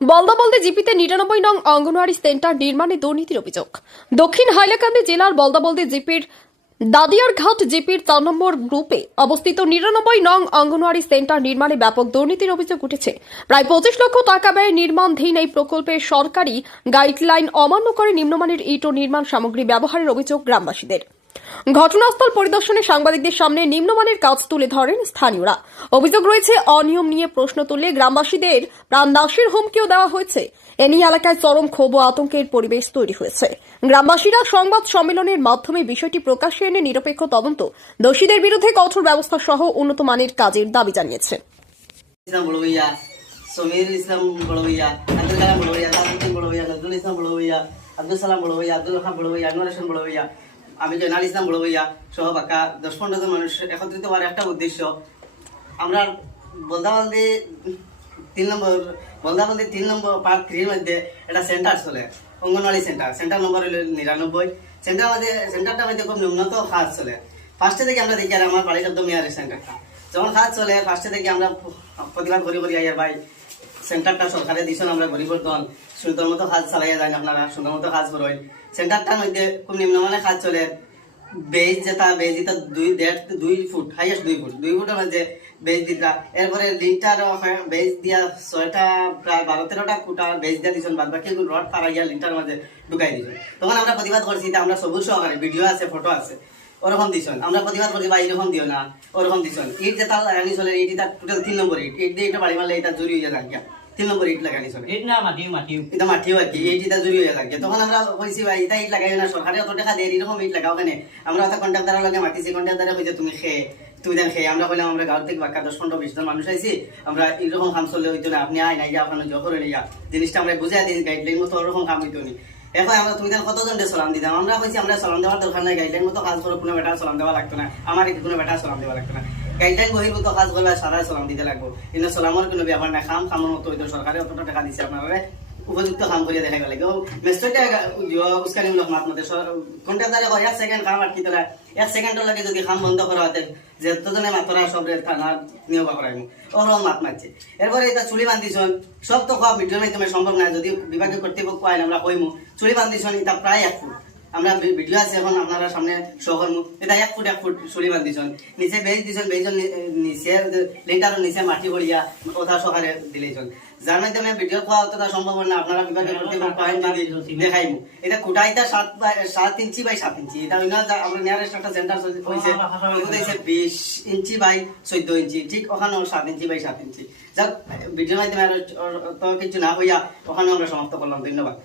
বলদা বলদে জিপিতে নিরানব্বই নং অঙ্গনওয়াড়ি সেন্টার নির্মাণে দুর্নীতির অভিযোগ। দক্ষিণ হাইলাকান্দি জেলার বলদাবলদে জিপির দাদিয়ারঘাট জিপির চার নম্বর গ্রুপে অবস্থিত নিরানব্বই নং অঙ্গনওয়াড়ি সেন্টার নির্মাণে ব্যাপক দুর্নীতির অভিযোগ উঠেছে। প্রায় পঁচিশ লক্ষ টাকা ব্যয়ে নির্মাণধীন এই প্রকল্পে সরকারি গাইডলাইন অমান্য করে নিম্নমানের ইট ও নির্মাণ সামগ্রী ব্যবহারের অভিযোগ গ্রামবাসীদের। ঘটনাস্থল পরিদর্শনে সাংবাদিকদের সামনে নিম্নমানের কাজ তুলে ধরেন স্থানীয়রা। অভিযোগ রয়েছে, অনিয়ম নিয়ে প্রশ্ন তুললে গ্রামবাসীদের প্রাণনাশের হুমকিও দেওয়া হয়েছে। এ নিয়ে এলাকায় চরম ক্ষোভ ও আতঙ্কের পরিবেশ তৈরি হয়েছে। গ্রামবাসীরা সংবাদ সম্মেলনের মাধ্যমে বিষয়টি প্রকাশ্যে এনে নিরপেক্ষ তদন্ত, দোষীদের বিরুদ্ধে কঠোর ব্যবস্থা সহ উন্নত মানের কাজের দাবি জানিয়েছে। আব্দুল সালাম আব্দুল ভাইয়া আমি জয়নাল ইসলাম বড় ভাইয়া সহ বাক্কা দশ পনেরো জন মানুষ একত্রিত হওয়ার একটা উদ্দেশ্য। আমরা বলদাবান্দি তিন নম্বর বলদাবান্দি তিন নম্বর পার্ক থ্রির মধ্যে একটা সেন্টার চলে, অঙ্গনওয়াড়ি সেন্টার সেন্টার নম্বর হলো নিরানব্বই। সেন্টার মধ্যে সেন্টারটার মধ্যে খুব ন্যূনত কাজ চলে। ফার্স্টে থেকে আমরা দেখি আর আমার বাড়ির একদম নিয়ারের সেন্টারটা যখন কাজ চলে ফার্স্টে থেকে আমরা প্রতিবাদ করি করি আইয়ার ভাই সেন্টারটা সরকারে দিছেন আমরা গরিবর দল সুন্দর মতো কাজ চালাইয়া যায় আপনারা সুন্দর মতো কাজ করবেন সেন্টারটার মধ্যে খুব নিম্নমানের কাজ চলে। বেজ যেটা, বেজ দিতা দুই, দেড়, দুই ফুট হাইয়েস্ট দুই ফুট। দুই ফুটের মধ্যে বেজ দিতা। এরপরে লিঙ্কটার বেজ দিয়া ছয়টা, প্রায় বারো, তেরোটা কুটা বেজ দিয়া দিছেন বাদ বাকি রড পাড়াইয়া লিঙ্কটার মাঝে ঢুকাই দিছেন। তখন আমরা প্রতিবাদ করছি আমরা সবুজ সহকারে, ভিডিও আছে, ফটো আছে, ওরকম দিছেন। আমরা প্রতিবাদ করছি বা এরকম দিও না, ওরকম দিছেন। ইট যেটা লাগানি চলে, ইট এটা টোটাল তিন নম্বর ইট। ইট দিয়ে এটা বাড়ি মারলে এটা জুড়ি হয়ে যায় তিন নম্বর ইট লাগানি চলে এট না মাটিও মাটিও এটা মাটিও আর কি এইটা জুড়ি হয়ে থাকে তখন আমরা কইছি ভাই এটা ইট লাগাই না সরকারে অত টাকা দিয়ে এরকম ইট লাগাও কেন? আমরা ওটা কন্ট্রাক্টারের লগে মাতিছি। কন্ট্রাক্টারে কইছে তুমি খেয়ে তুই দেন খেয়ে আমরা কইলাম আমরা গাঁও থেকে বাক্কা দশ পনেরো বিশ জন মানুষ আইছি আমরা এরকম কাম চললে হইতো না। আপনি আয় নাই যা করে নিয়া জিনিসটা আমরা বুঝাই দিই গাইডলাইন মতো ওরকম কাম হইতো নি। এখন আমরা তুমি দেন কতজন সালাম দিতাম আমরা কইছি আমরা সালাম দেওয়ার দরকার নাই গাইডলাইন মতো কাজ করো কোনো বেটার সালাম দেওয়া লাগতো না। আমার কোনো বেটার সালাম দেওয়া লাগতো না। গাইডলাইন বহির্ভূত কাজ করলে সারা সালাম দিতে লাগবো। কিন্তু সালামের কোনো ব্যাপার নাই, খাম খামের মতো হইতো সরকারে অতটা টাকা দিছে আপনারা উপযুক্ত কাম করিয়া দেখাইব লাগে মেস্টরটা উস্কানিমূলক মাত মতে কন্ট্রাক্টারে কয়, এক সেকেন্ড কাম আটকি তোলা এক সেকেন্ডের লাগে যদি কাম বন্ধ করা হতে যেতজনে মাতরা সবরে থানা নিয়োগ করাইব ওরকম মাত মারছে এরপরে এটা চুলি বান্ধিছন সব তো খাওয়া ভিডিওর মাধ্যমে সম্ভব না যদি বিভাগীয় কর্তৃপক্ষ আইন আমরা কইমু, চুলি বান্ধিছন এটা প্রায় এক ফুট। আমরা ভিডিও আছে এখন আপনারা সামনে শহর এটা এক ফুট এক ফুট চুলি বান্ধিছন। নিচে বেজ দিছন বেজন নিচে লিটার নিচে মাটি ভরিয়া কথা সকালে দিলেছন যার মাধ্যমে ভিডিও পাওয়া অতটা সম্ভব না আপনারা বিভাগীয় কর্তৃপক্ষ যদি দেখাইমু এটা কুটাইটা সাত বাই সাত ইঞ্চি বাই সাত ইঞ্চি। এটা আমরা নিয়ারেস্ট একটা সেন্টার হয়েছে হয়েছে বিশ ইঞ্চি বাই চোদ্দ ইঞ্চি। ঠিক ওখানে সাত ইঞ্চি বাই সাত ইঞ্চি। যাক ভিডিওর মাধ্যমে আর তো কিছু না হইয়া ওখানে আমরা সমাপ্ত করলাম। ধন্যবাদ।